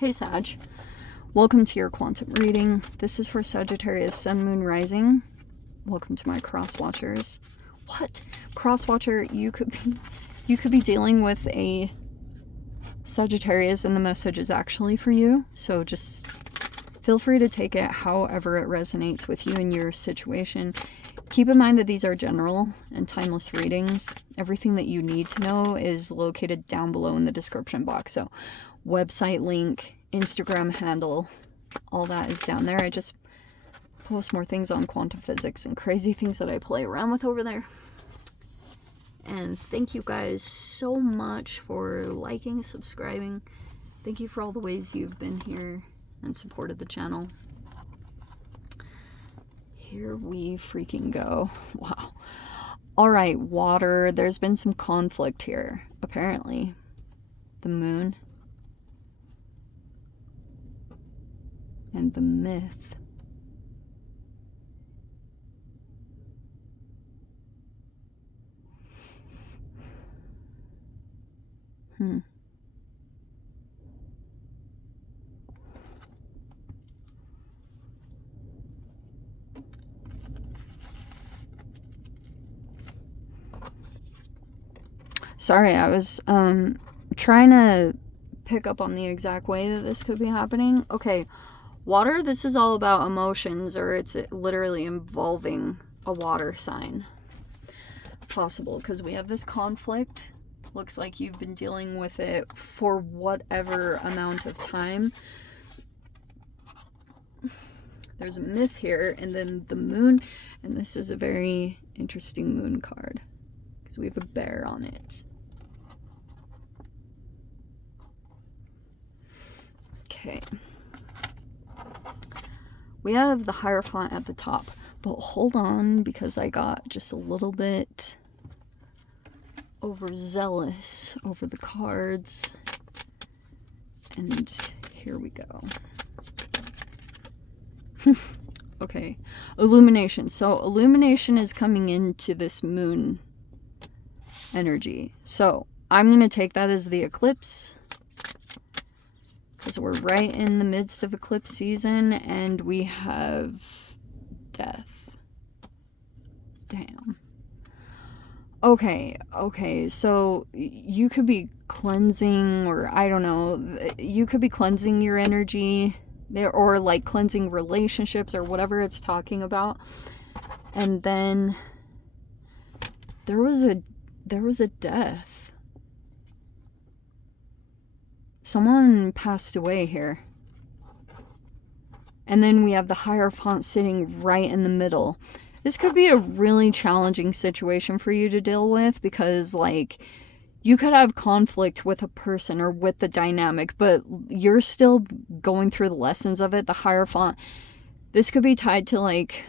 Hey Sag, welcome to your quantum reading. This is for Sagittarius, Sun, Moon, Rising. Welcome to my cross watchers. What? Cross watcher, you could be dealing with a Sagittarius and the message is actually for you. So just feel free to take it however it resonates with you and your situation. Keep in mind that these are general and timeless readings. Everything that you need to know is located down below in the description box. So website link, Instagram handle, all that is down there. I just post more things on quantum physics and crazy things that I play around with over there. And thank you guys so much for liking, subscribing. Thank you for all the ways you've been here and supported the channel. Here we freaking go. Wow. All right, water. There's been some conflict here, apparently. The moon. And the myth. Sorry, I was trying to pick up on the exact way that this could be happening. Okay, water, this is all about emotions, or it's literally involving a water sign. Possible, because we have this conflict. Looks like you've been dealing with it for whatever amount of time. There's a myth here, and then the moon, and this is a very interesting moon card, because we have a bear on it. Okay. We have the Hierophant at the top, but hold on, because I got just a little bit overzealous over the cards. And here we go. Okay. Illumination. So illumination is coming into this moon energy. So I'm going to take that as the eclipse, because we're right in the midst of eclipse season and we have death. Damn. Okay, so you could be cleansing, or I don't know, you could be cleansing your energy, or like cleansing relationships or whatever it's talking about. And then there was a death. Someone passed away here. And then we have the Hierophant sitting right in the middle. This could be a really challenging situation for you to deal with, because like you could have conflict with a person or with the dynamic, but you're still going through the lessons of it. The Hierophant, this could be tied to like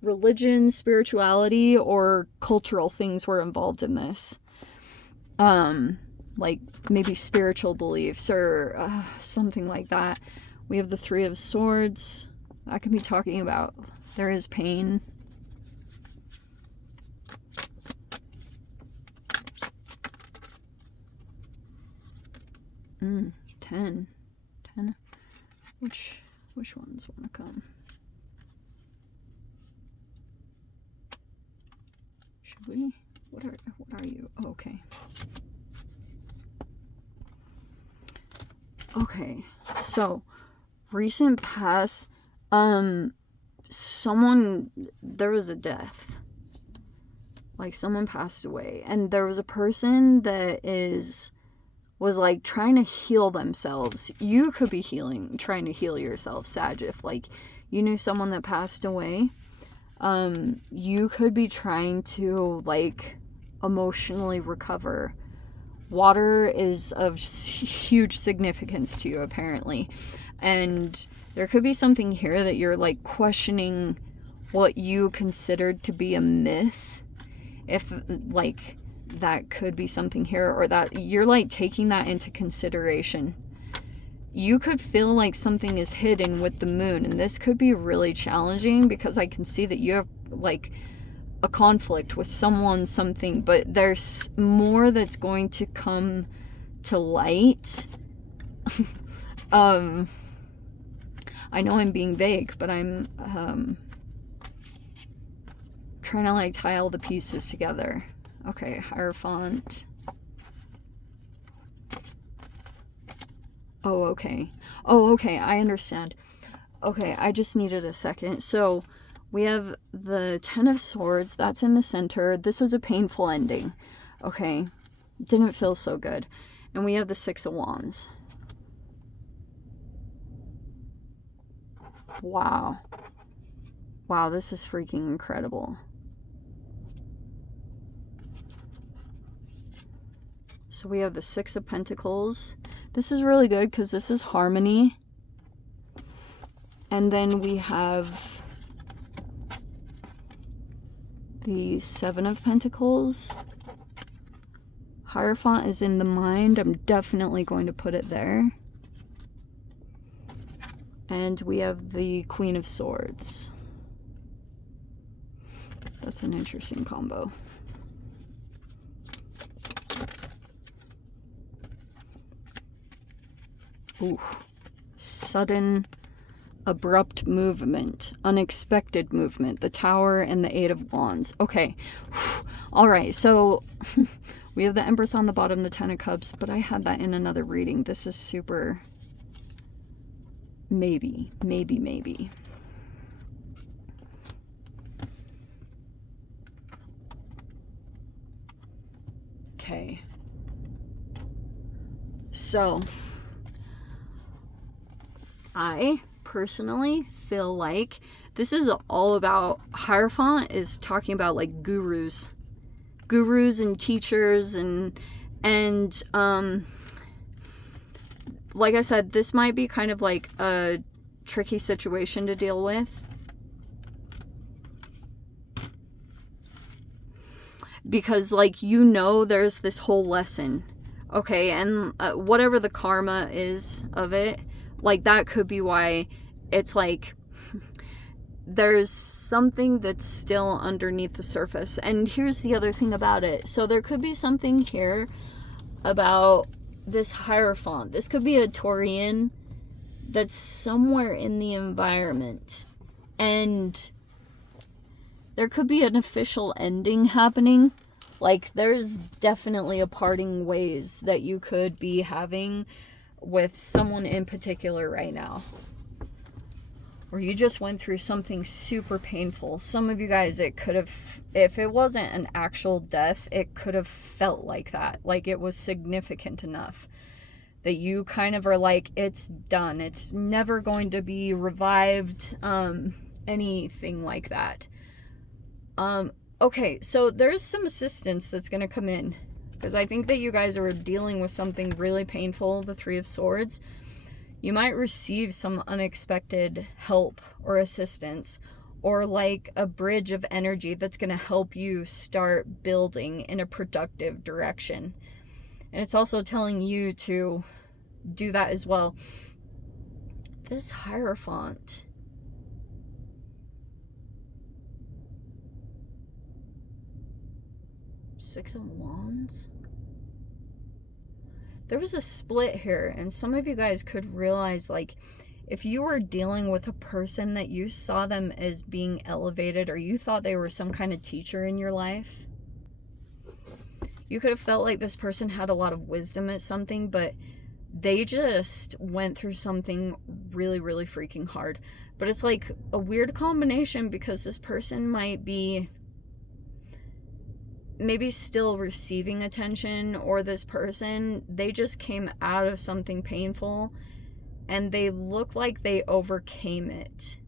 religion, spirituality, or cultural things were involved in this. Like maybe spiritual beliefs or something like that. We have the Three of Swords. That could be talking about there is pain. Ten. Which ones want to come? Should we? What are you? Oh, okay. Okay. So, recent past, there was a death. Like someone passed away, and there was a person that was like trying to heal themselves. You could be trying to heal yourself, Sag. If like you knew someone that passed away, you could be trying to like emotionally recover. Water is of huge significance to you, apparently, and there could be something here that you're like questioning what you considered to be a myth. If like that could be something here, or that you're like taking that into consideration. You could feel like something is hidden with the moon, and this could be really challenging, because I can see that you have like a conflict with someone, something, but there's more that's going to come to light I know I'm being vague, but I'm trying to like tie all the pieces together. Okay, Hierophant. Oh, okay. Oh, okay, I understand. Okay, I just needed a second. So, we have the Ten of Swords. That's in the center. This was a painful ending. Okay. Didn't feel so good. And we have the Six of Wands. Wow. Wow, this is freaking incredible. So we have the Six of Pentacles. This is really good because this is harmony. And then we have the Seven of Pentacles. Hierophant is in the mind. I'm definitely going to put it there. And we have the Queen of Swords. That's an interesting combo. Ooh. Sudden, abrupt movement. Unexpected movement. The Tower and the Eight of Wands. Okay. Alright, so we have the Empress on the bottom, the Ten of Cups, but I had that in another reading. This is super... Maybe. Okay. So, I personally feel like this is all about... Hierophant is talking about like gurus and teachers and like I said, this might be kind of like a tricky situation to deal with. Because, like, you know, there's this whole lesson. Okay, and whatever the karma is of it, like, that could be why it's like there's something that's still underneath the surface. And here's the other thing about it. So there could be something here about this Hierophant. This could be a Taurian that's somewhere in the environment. And there could be an official ending happening. Like, there's definitely a parting ways that you could be having with someone in particular right now. Or you just went through something super painful. Some of you guys, it could have, if it wasn't an actual death, it could have felt like that. Like, it was significant enough that you kind of are like, it's done. It's never going to be revived, anything like that. Okay, so there's some assistance that's going to come in. Because I think that you guys are dealing with something really painful, the Three of Swords. You might receive some unexpected help or assistance, or like a bridge of energy that's going to help you start building in a productive direction. And it's also telling you to do that as well. This Hierophant. Six of Wands. There was a split here, and some of you guys could realize, like, if you were dealing with a person that you saw them as being elevated, or you thought they were some kind of teacher in your life, you could have felt like this person had a lot of wisdom at something, but they just went through something really, really freaking hard. But it's like a weird combination, because this person might be maybe still receiving attention, or this person, they just came out of something painful and they look like they overcame it.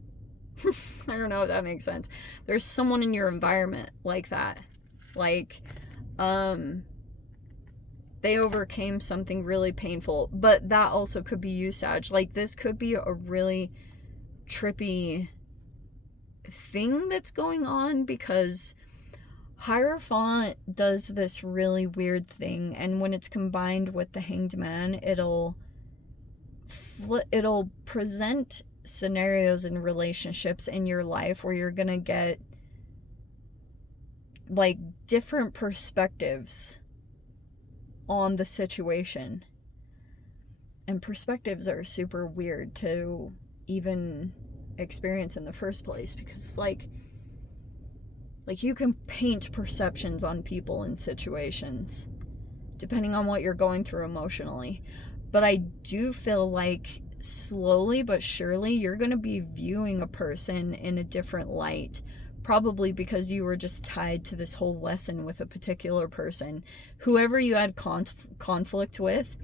I don't know if that makes sense. There's someone in your environment like that. Like, they overcame something really painful. But that also could be you, Sag. Like, this could be a really trippy thing that's going on, because Hierophant does this really weird thing, and when it's combined with the Hanged Man, it'll present scenarios and relationships in your life where you're gonna get like different perspectives on the situation. And perspectives are super weird to even experience in the first place, because it's like you can paint perceptions on people and situations depending on what you're going through emotionally. But I do feel like slowly but surely you're going to be viewing a person in a different light, probably because you were just tied to this whole lesson with a particular person. Whoever you had conflict with,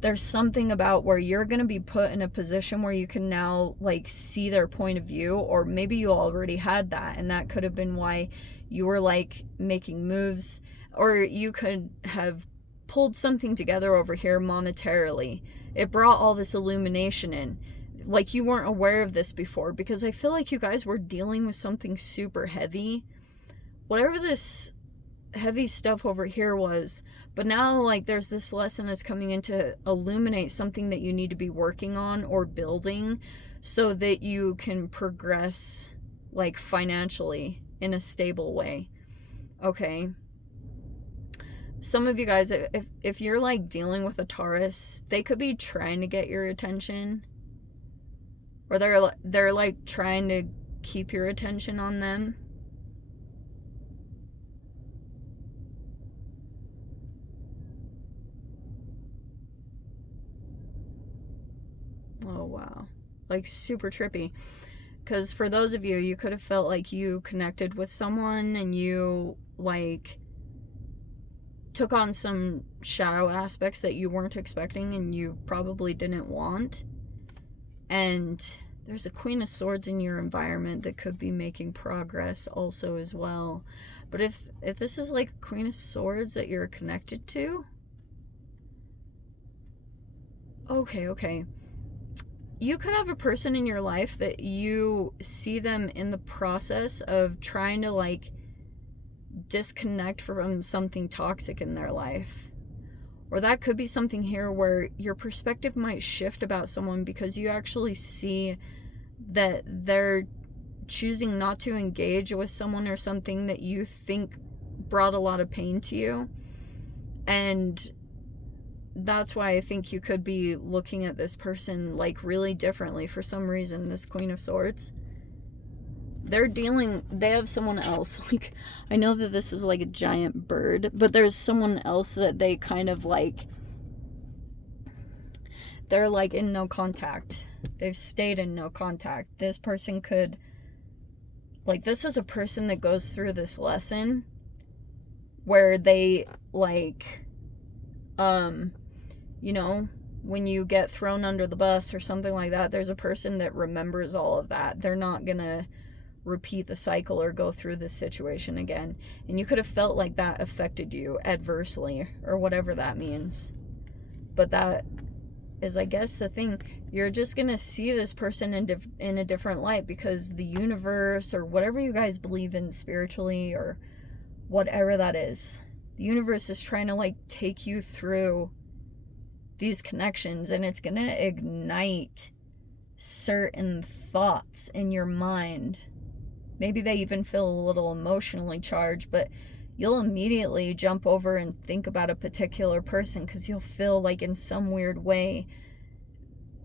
there's something about where you're going to be put in a position where you can now like see their point of view, or maybe you already had that and that could have been why you were like making moves, or you could have pulled something together over here monetarily. It brought all this illumination in. Like you weren't aware of this before, because I feel like you guys were dealing with something super heavy. Whatever this heavy stuff over here was, but now like there's this lesson that's coming in to illuminate something that you need to be working on or building so that you can progress like financially in a stable way. Okay, some of you guys, if you're like dealing with a Taurus, they could be trying to get your attention, or they're like trying to keep your attention on them. Oh, wow. Like, super trippy. Because for those of you, you could have felt like you connected with someone and you, like, took on some shadow aspects that you weren't expecting and you probably didn't want. And there's a Queen of Swords in your environment that could be making progress also as well. But if this is like a Queen of Swords that you're connected to... Okay. You could have a person in your life that you see them in the process of trying to like disconnect from something toxic in their life. Or that could be something here where your perspective might shift about someone because you actually see that they're choosing not to engage with someone or something that you think brought a lot of pain to you. And that's why I think you could be looking at this person like really differently for some reason. This Queen of Swords, they have someone else. Like, I know that this is like a giant bird, but there's someone else that they kind of like, they're like in no contact. They've stayed in no contact. This person could, like, this is a person that goes through this lesson where they like, you know, when you get thrown under the bus or something like that, there's a person that remembers all of that. They're not gonna repeat the cycle or go through this situation again. And you could have felt like that affected you adversely, or whatever that means. But that is, I guess, the thing. You're just gonna see this person in a different light, because the universe, or whatever you guys believe in spiritually, or whatever that is, the universe is trying to like take you through these connections, and it's gonna ignite certain thoughts in your mind. Maybe they even feel a little emotionally charged, but you'll immediately jump over and think about a particular person, because you'll feel like in some weird way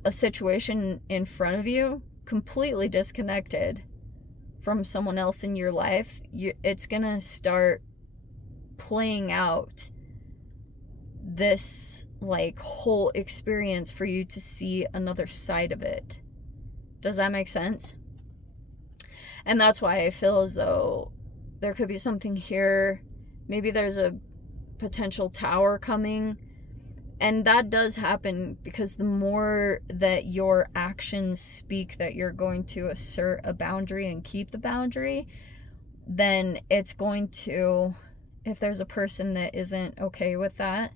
a situation in front of you, completely disconnected from someone else in your life, it's gonna start playing out this like whole experience for you to see another side of it. Does that make sense? And that's why I feel as though there could be something here. Maybe there's a potential tower coming. And that does happen because the more that your actions speak that you're going to assert a boundary and keep the boundary, then it's going to, if there's a person that isn't okay with that,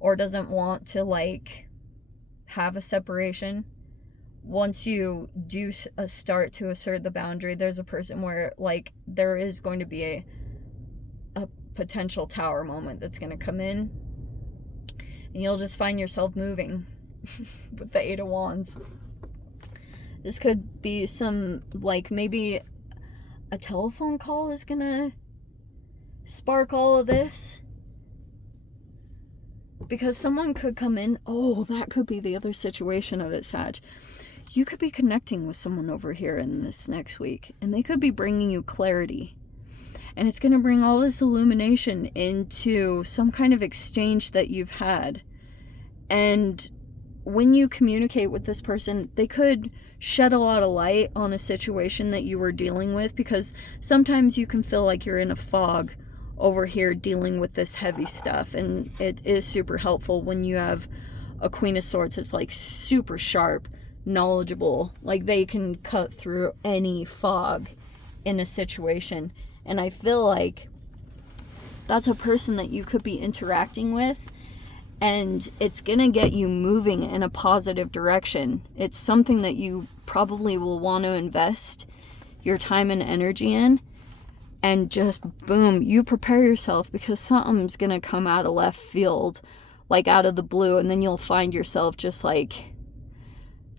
or doesn't want to like have a separation, once you do start to assert the boundary, there's a person where like there is going to be a potential tower moment that's going to come in, and you'll just find yourself moving with the Eight of Wands. This could be some, like, maybe a telephone call is gonna spark all of this. Because someone could come in, oh, that could be the other situation of it, Sag. You could be connecting with someone over here in this next week, and they could be bringing you clarity. And it's going to bring all this illumination into some kind of exchange that you've had. And when you communicate with this person, they could shed a lot of light on a situation that you were dealing with, because sometimes you can feel like you're in a fog over here dealing with this heavy stuff, and it is super helpful when you have a Queen of Swords that's like super sharp, knowledgeable, like they can cut through any fog in a situation. And I feel like that's a person that you could be interacting with, and it's gonna get you moving in a positive direction. It's something that you probably will want to invest your time and energy in, and just boom, you prepare yourself, because something's gonna come out of left field, like out of the blue, and then you'll find yourself just like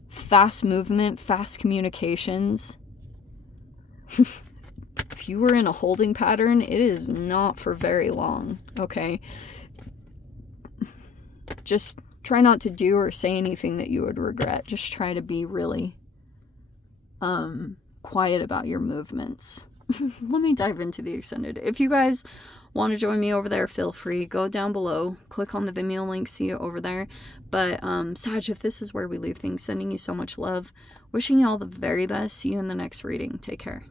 fast movement, fast communications. If you were in a holding pattern, it is not for very long, okay? Just try not to do or say anything that you would regret. Just try to be really quiet about your movements. Let me dive into the extended. If you guys want to join me over there, feel free. Go down below, click on the Vimeo link, see you over there. But Sag, if this is where we leave things, sending you so much love, wishing you all the very best. See you in the next reading. Take care.